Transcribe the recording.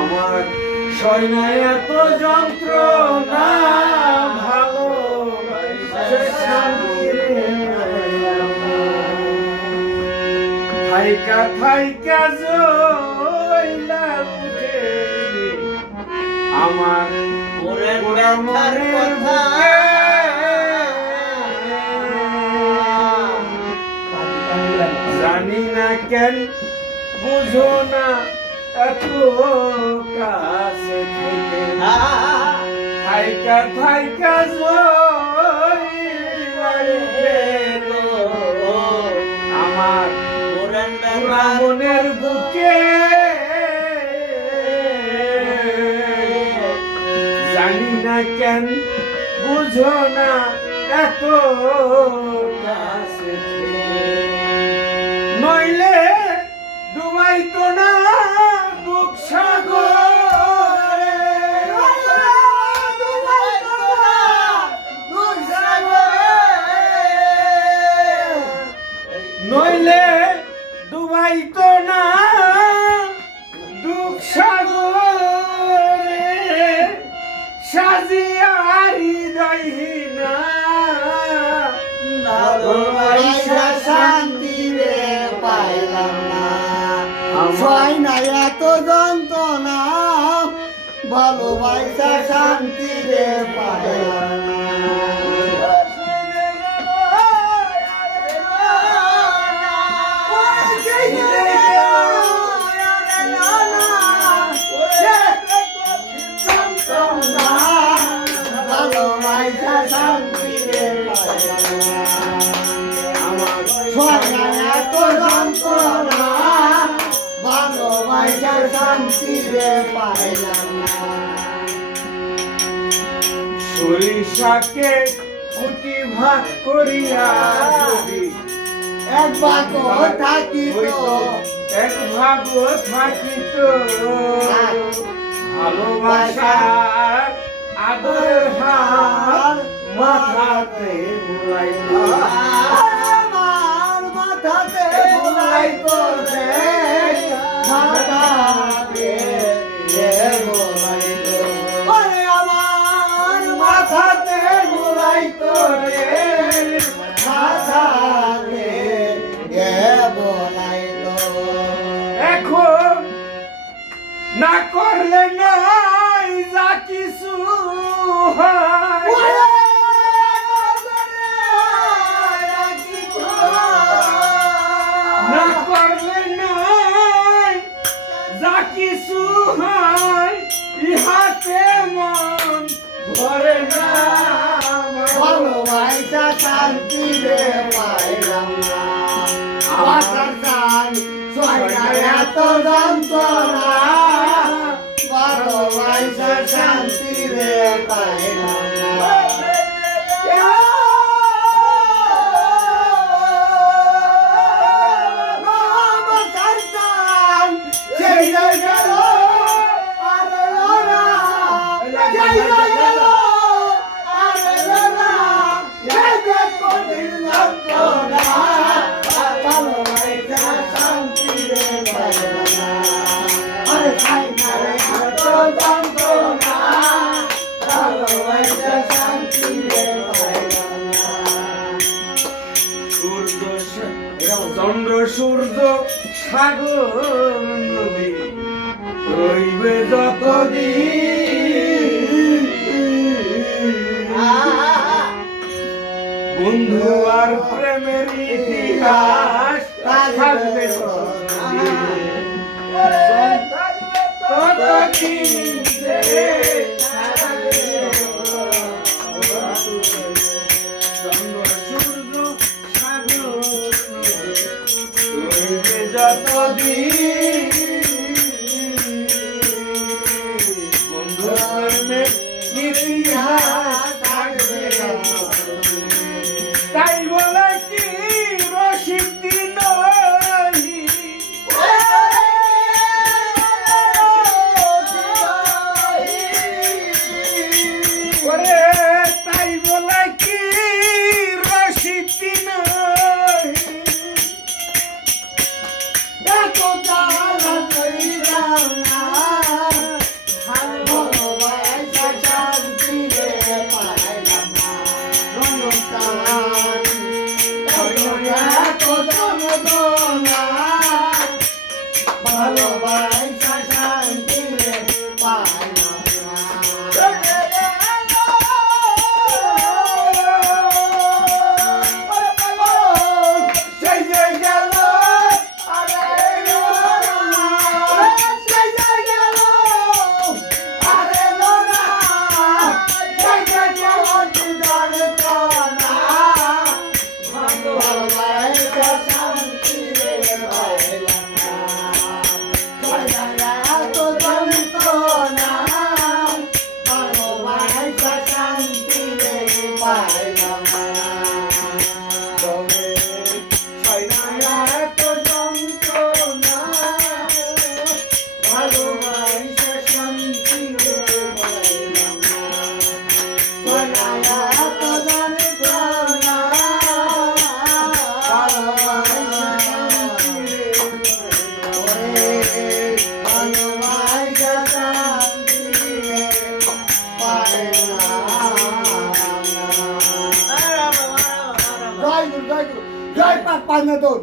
আমার সয়নায় এত যন্ত্রণা থাইকা থাইকা জইলা উঠে আমার ব্যথার মনের কথা। জানি না কেন বুঝো না এত কাছে থেকে। থাইকা থাইকা জইলা উঠে মনের বুকে। জানি না কেন বুঝো না এত নইলে ডুবাইতো না। পাইলাম না। ছয় না এত যন্ত্রণা ভালোবাসা শান্তি রে পাইলাম না। যন্ত্রণা ভালোবাসার শান্তি রে পাইলাম না। সরিষাকে কুটি ভাগ করিয়া এক ভাগ থাকিত এক ভাগ থাকিত। ভালোবাসার আদর না করলে নাই যা কিছু না করলে নাই যা কিছু হয় ইহাতে মন ভরে না ভালোবাসা শান্তি রে পাইলাম না। আশার গান সয়না এত যন্ত্রণা। ভালোবাসা শান্তি রে চন্দ্র সূর্য সাগর নদী রইবে যতদিন বন্ধু আর প্রেমের ইতিহাস থাকবে ততদিন। Bye. না তোর